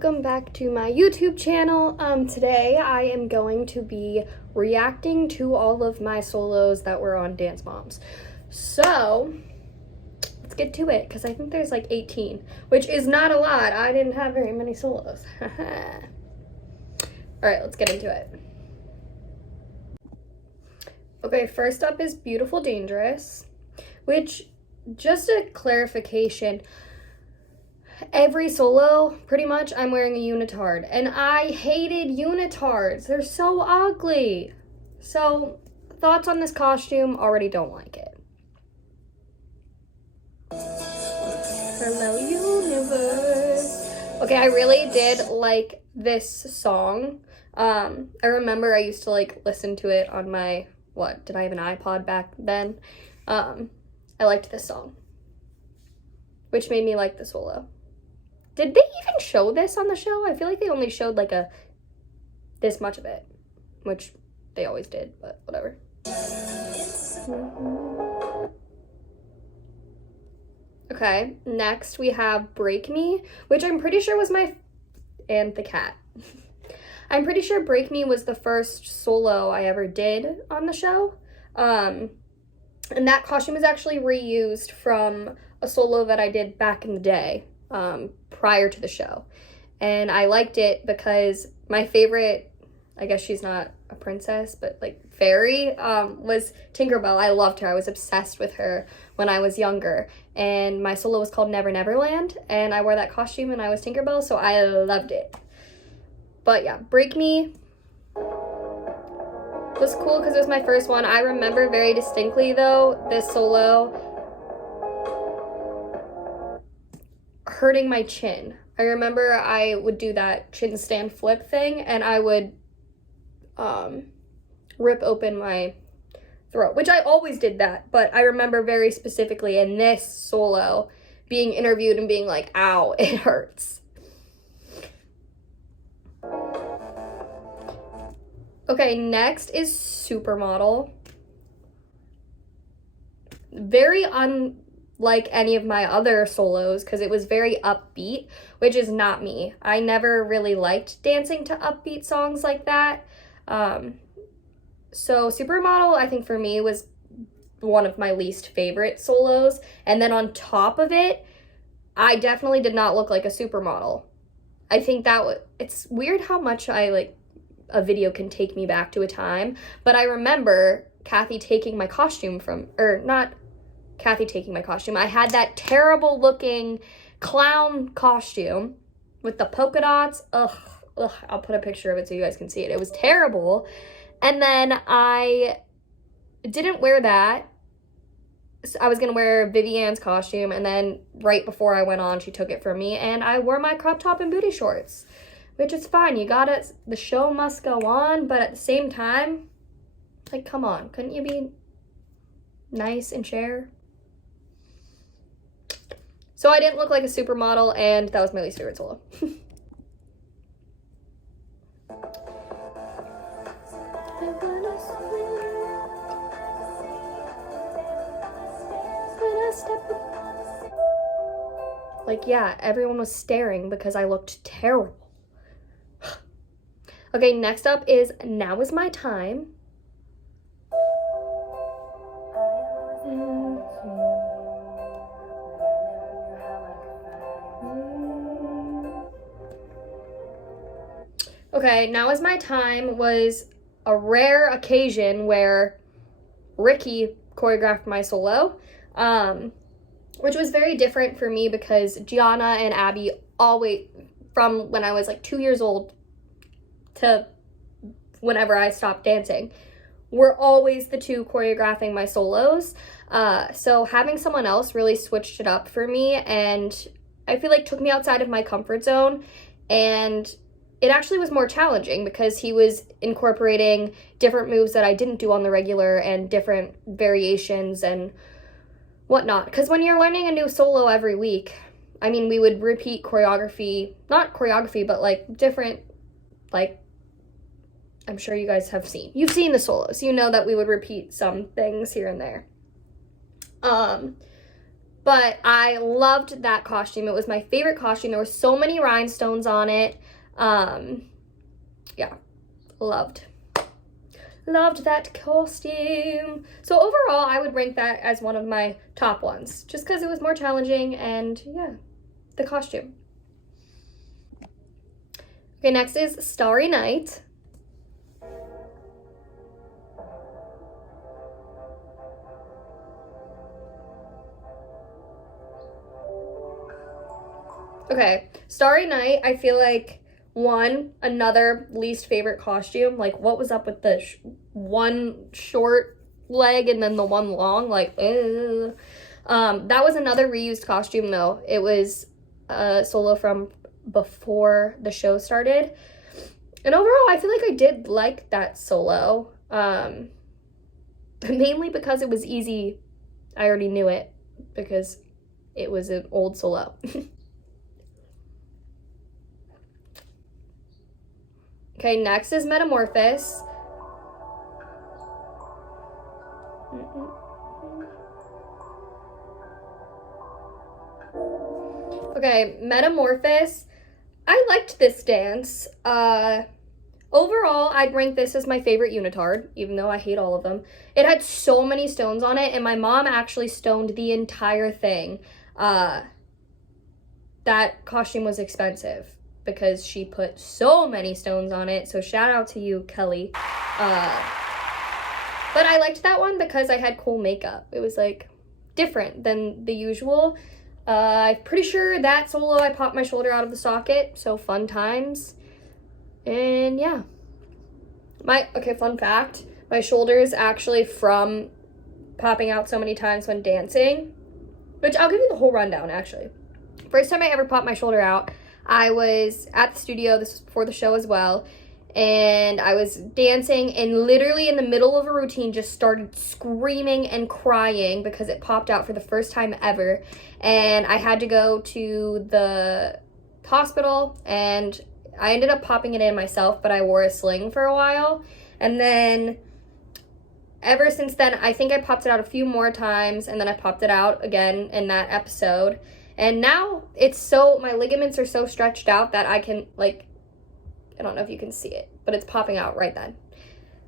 welcome back to my YouTube channel. Today I am going to be reacting to all of my solos that were on Dance Moms. So, let's get to it, because I think there's like 18, which is not a lot. I didn't have very many solos. Alright, let's get into it. Okay, first up is Beautiful Dangerous, which, just a clarification, every solo, pretty much, I'm wearing a unitard. And I hated unitards. They're so ugly. So, thoughts on this costume, already don't like it. Hello, universe. Okay, I really did like this song. I remember I used to, like, listen to it on my, did I have an iPod back then? I liked this song, which made me like the solo. Did they even show this on the show? I feel like they only showed like this much of it, which they always did, but whatever. Okay, next we have Break Me, which I'm pretty sure was and the cat. I'm pretty sure Break Me was the first solo I ever did on the show. And that costume is actually reused from a solo that I did back in the day. Prior to the show, and I liked it because my favorite, I guess she's not a princess, but like fairy, was Tinkerbell. I loved her. I was obsessed with her when I was younger, and my solo was called Never Neverland, and I wore that costume and I was Tinkerbell, so I loved it. But yeah, Break Me was cool because it was my first one. I remember very distinctly though this solo hurting my chin. I remember I would do that chin stand flip thing, and I would rip open my throat, which I always did that, but I remember very specifically in this solo being interviewed and being like, ow, it hurts. Okay, next is Supermodel. Very unlike any of my other solos, because it was very upbeat, which is not me. I never really liked dancing to upbeat songs like that. So Supermodel, I think for me, was one of my least favorite solos. And then on top of it, I definitely did not look like a supermodel. I think it's weird how much a video can take me back to a time. But I remember Kathy taking my costume I had that terrible looking clown costume with the polka dots. Ugh, I'll put a picture of it so you guys can see it. It was terrible. And then I didn't wear that. So I was gonna wear Vivian's costume, and then right before I went on, she took it from me, and I wore my crop top and booty shorts, which is fine. The show must go on, but at the same time, like, come on, couldn't you be nice and share? So I didn't look like a supermodel, and that was my least favorite solo. Like, yeah, everyone was staring because I looked terrible. Okay, next up is Now Is My Time. Okay, Now Is My Time was a rare occasion where Ricky choreographed my solo, which was very different for me because Gianna and Abby always, from when I was like 2 years old to whenever I stopped dancing, were always the two choreographing my solos. So having someone else really switched it up for me, and I feel like took me outside of my comfort zone, and it actually was more challenging because he was incorporating different moves that I didn't do on the regular and different variations and whatnot. Because when you're learning a new solo every week, I mean, we would repeat choreography, not choreography, but like different, like, I'm sure you guys have seen. You've seen the solos. You know that we would repeat some things here and there. But I loved that costume. It was my favorite costume. There were so many rhinestones on it. Yeah, loved that costume. So overall, I would rank that as one of my top ones, just because it was more challenging and yeah, the costume. Okay, next is Starry Night. Okay, Starry Night, I feel like, another least favorite costume. Like, what was up with the one short leg and then the one long? Like, that was another reused costume, though. It was a solo from before the show started. And overall, I feel like I did like that solo. Mainly because it was easy. I already knew it because it was an old solo. Okay, next is Metamorphos. Okay, Metamorphos. I liked this dance. Overall, I'd rank this as my favorite unitard, even though I hate all of them. It had so many stones on it, and my mom actually stoned the entire thing. That costume was expensive because she put so many stones on it, so shout out to you, Kelly. But I liked that one because I had cool makeup. It was like different than the usual. I'm pretty sure that solo I popped my shoulder out of the socket, so fun times. And yeah. Fun fact, my shoulder is actually from popping out so many times when dancing, which I'll give you the whole rundown actually. First time I ever popped my shoulder out, I was at the studio, this was before the show as well, and I was dancing and literally in the middle of a routine just started screaming and crying because it popped out for the first time ever, and I had to go to the hospital and I ended up popping it in myself, but I wore a sling for a while, and then ever since then, I think I popped it out a few more times, and then I popped it out again in that episode. And now my ligaments are so stretched out that I can, I don't know if you can see it, but it's popping out right then.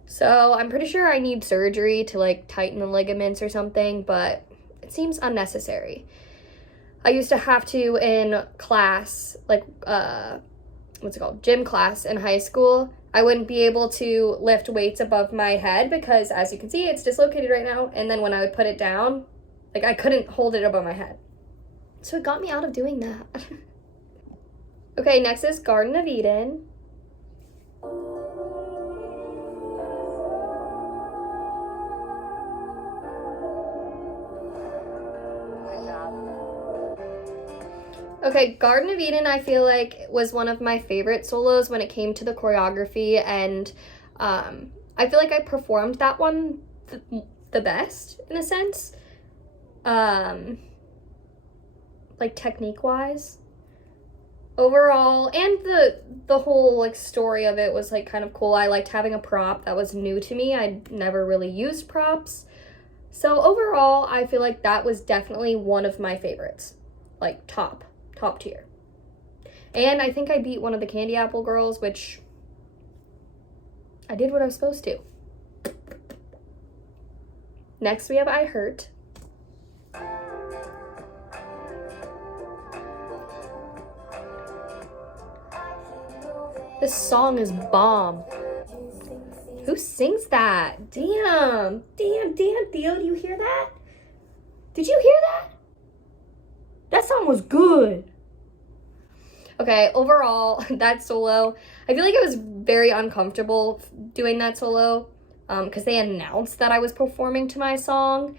So I'm pretty sure I need surgery to, tighten the ligaments or something, but it seems unnecessary. I used to have to in class, gym class in high school. I wouldn't be able to lift weights above my head because, as you can see, it's dislocated right now. And then when I would put it down, I couldn't hold it above my head. So it got me out of doing that. Okay, next is Garden of Eden. Okay, Garden of Eden, I feel like was one of my favorite solos when it came to the choreography, and I feel like I performed that one the best, in a sense. Technique-wise. Overall, and the whole, story of it was, kind of cool. I liked having a prop that was new to me. I'd never really used props. So overall, I feel like that was definitely one of my favorites. Top tier. And I think I beat one of the Candy Apple girls, which I did what I was supposed to. Next, we have I Hurt. This song is bomb. Who sings that? Damn, Theo, do you hear that? Did you hear that? That song was good. Okay, overall, that solo, I feel like I was very uncomfortable doing that solo because they announced that I was performing to my song.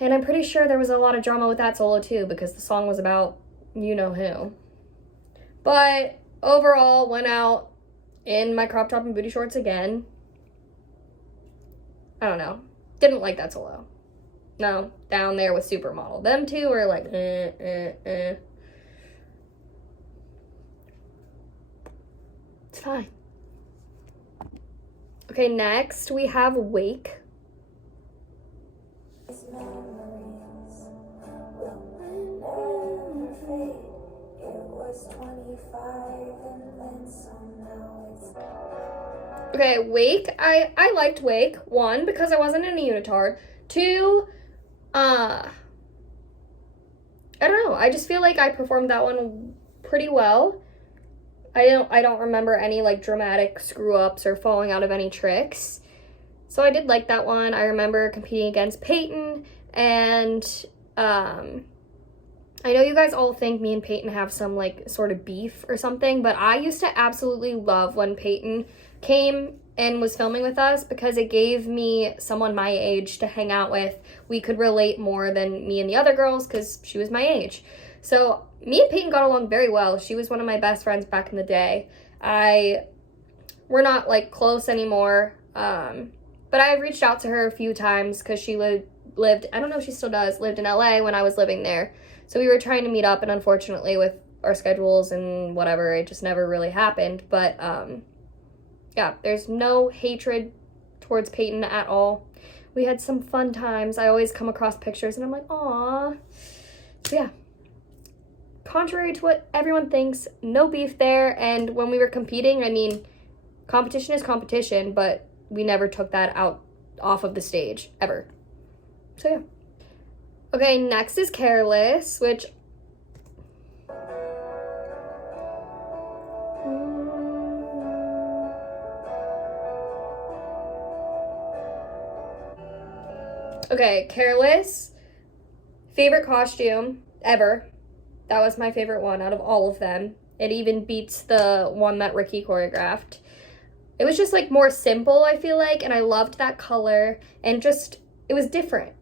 And I'm pretty sure there was a lot of drama with that solo too because the song was about you-know-who. But overall, went out in my crop top and booty shorts again. I don't know. Didn't like that solo. No, down there with Supermodel. Them two were like, It's fine. Okay, next we have Wake. Okay, Wake. I liked Wake. 1, because I wasn't in a unitard. 2, I don't know. I just feel like I performed that one pretty well. I don't remember any like dramatic screw ups or falling out of any tricks. So I did like that one. I remember competing against Peyton, and I know you guys all think me and Peyton have some like sort of beef or something, but I used to absolutely love when Peyton came and was filming with us because it gave me someone my age to hang out with. We could relate more than me and the other girls because she was my age. So me and Peyton got along very well. She was one of my best friends back in the day. We're not like close anymore, but I've reached out to her a few times because she lived, I don't know if she still does, lived in LA when I was living there. So we were trying to meet up, and unfortunately with our schedules and whatever, it just never really happened. But yeah, there's no hatred towards Peyton at all. We had some fun times. I always come across pictures and I'm like, aw. So yeah, contrary to what everyone thinks, no beef there. And when we were competing, I mean, competition is competition, but we never took that off of the stage, ever. So yeah. Okay, next is Careless, which... Okay, Careless, favorite costume ever. That was my favorite one out of all of them. It even beats the one that Ricky choreographed. It was just like more simple, I feel like, and I loved that color, and just, it was different.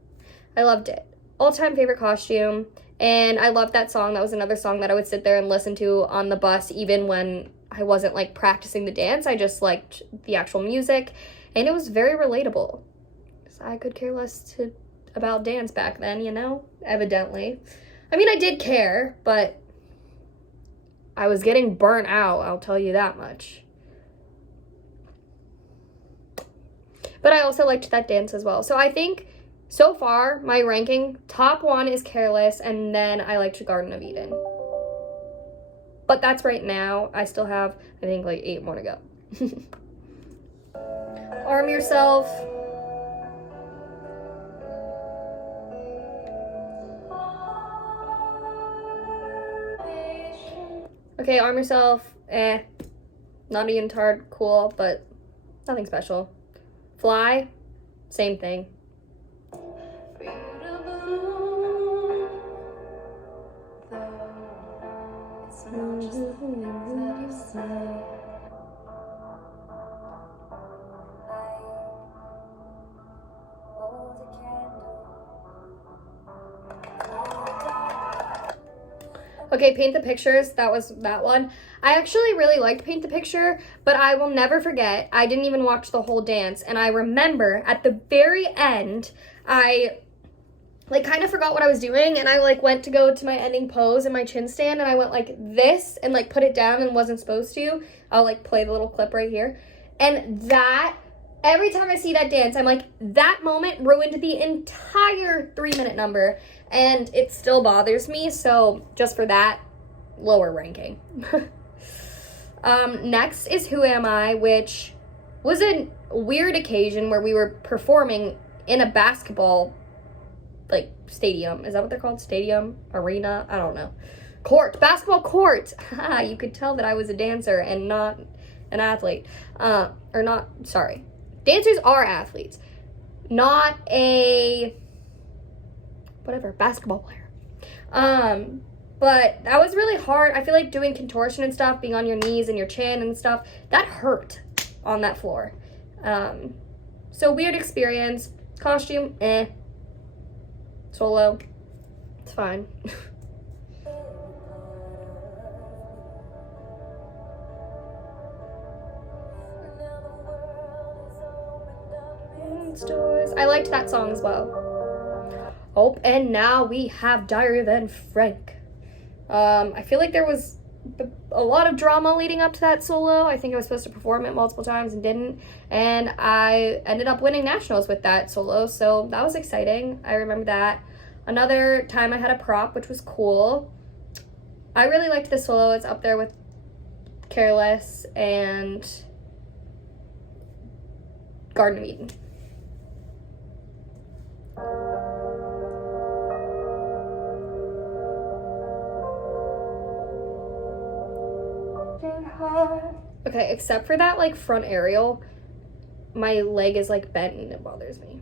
I loved it. All-time favorite costume, and I loved that song. That was another song that I would sit there and listen to on the bus, even when I wasn't like practicing the dance. I just liked the actual music, and it was very relatable. I could care less about dance back then, you know, evidently. I mean, I did care, but I was getting burnt out, I'll tell you that much. But I also liked that dance as well. So I think, so far, my ranking, top 1 is Careless, and then I liked Garden of Eden. But that's right now. I still have, I think, like 8 more to go. Arm Yourself. Okay, Arm Yourself, not a unitard, cool, but nothing special. Fly, same thing. Okay, Paint the Pictures, that was that one. I actually really liked Paint the Picture, but I will never forget, I didn't even watch the whole dance, and I remember at the very end, I like kind of forgot what I was doing, and I like went to go to my ending pose in my chin stand, and I went like this and like put it down and wasn't supposed to. I'll like play the little clip right here. And that, every time I see that dance, I'm like, that moment ruined the entire 3-minute number, and it still bothers me, so just for that, lower ranking. Next is Who Am I, which was a weird occasion where we were performing in a basketball, like, stadium. Is that what they're called? Stadium? Arena? I don't know. Court. Basketball court. You could tell that I was a dancer and not an athlete. Sorry. Dancers are athletes. Not a, whatever, basketball player. But that was really hard. I feel like doing contortion and stuff, being on your knees and your chin and stuff, that hurt on that floor. So weird experience. Costume, Solo, it's fine. Stores. I liked that song as well. Oh, and now we have Diary of Anne Frank. I feel like there was a lot of drama leading up to that solo. I think I was supposed to perform it multiple times and didn't. And I ended up winning nationals with that solo, so that was exciting. I remember that. Another time I had a prop, which was cool. I really liked this solo. It's up there with Careless and Garden of Eden. Okay, except for that like front aerial, my leg is like bent and it bothers me.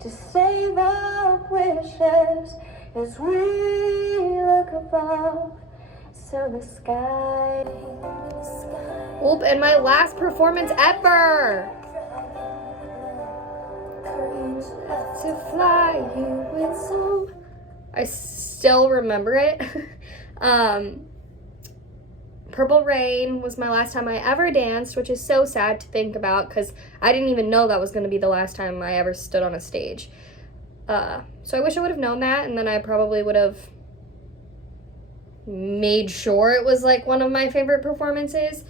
To save our wishes as we look above, so the sky. Oop, and my last performance ever! To fly you with song. I still remember it. Purple Rain was my last time I ever danced, which is so sad to think about because I didn't even know that was going to be the last time I ever stood on a stage. So I wish I would have known that, and then I probably would have made sure it was like one of my favorite performances.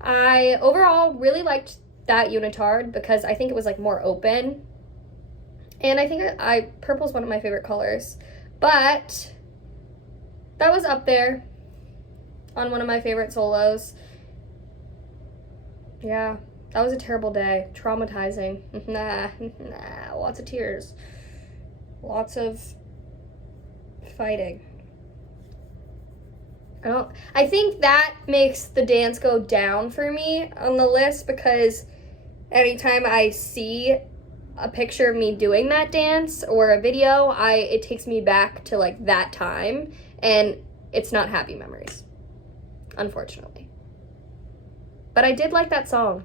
I overall really liked that unitard because I think it was like more open, and I think purple's one of my favorite colors, but that was up there on one of my favorite solos. Yeah, that was a terrible day. Traumatizing. Nah, lots of tears. Lots of fighting. I think that makes the dance go down for me on the list because anytime I see a picture of me doing that dance or a video, it takes me back to like that time, and it's not happy memories, unfortunately. But I did like that song.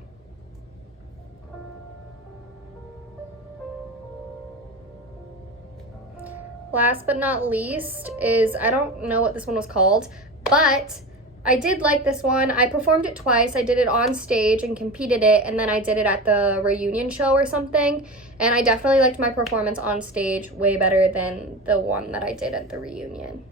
Last but not least is, I don't know what this one was called, but I did like this one. I performed it twice. I did it on stage and competed it, and then I did it at the reunion show or something, and I definitely liked my performance on stage way better than the one that I did at the reunion.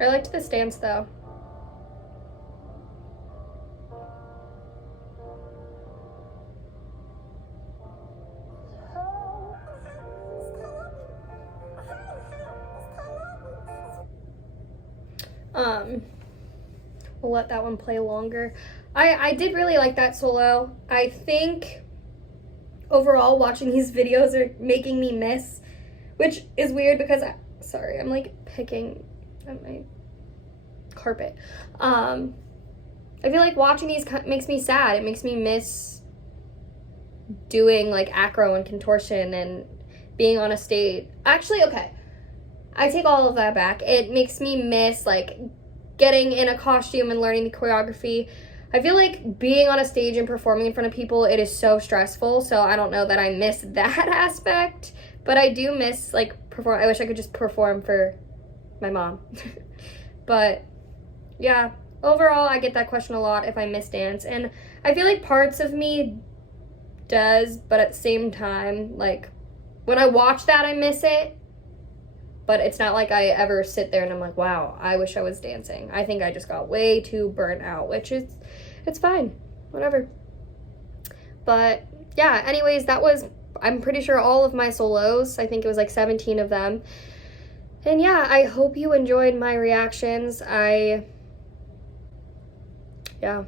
I liked this dance though. We'll let that one play longer. I did really like that solo. I think overall watching these videos are making me miss, which is weird because sorry, I'm like picking at my carpet. I feel like watching these makes me sad. It makes me miss doing like acro and contortion and being on a stage. Actually, okay, I take all of that back. It makes me miss like getting in a costume and learning the choreography. I feel like being on a stage and performing in front of people, it is so stressful, so I don't know that I miss that aspect, but I do miss like I wish I could just perform for my mom. But yeah, overall I get that question a lot if I miss dance, and I feel like parts of me does, but at the same time, like when I watch that I miss it, but it's not like I ever sit there and I'm like, wow, I wish I was dancing. I think I just got way too burnt out, which is, it's fine, whatever. But yeah, anyways, that was, I'm pretty sure, all of my solos. I think it was like 17 of them. And yeah, I hope you enjoyed my reactions. Yeah.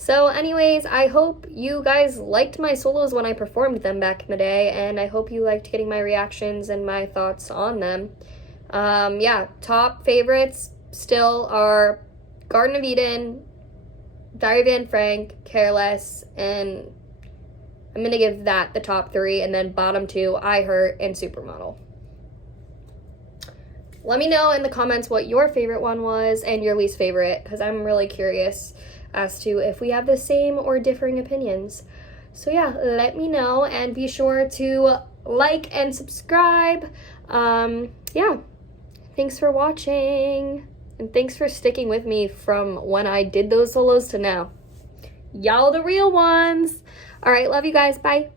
So anyways, I hope you guys liked my solos when I performed them back in the day, and I hope you liked getting my reactions and my thoughts on them. Yeah, top favorites still are Garden of Eden, Diary of Anne Frank, Careless, and I'm gonna give that the top 3, and then bottom 2, I Hurt and Supermodel. Let me know in the comments what your favorite one was and your least favorite, because I'm really curious as to if we have the same or differing opinions. So yeah, let me know, and be sure to like and subscribe. Yeah, thanks for watching, and thanks for sticking with me from when I did those solos to now. Y'all the real ones. All right, love you guys. Bye.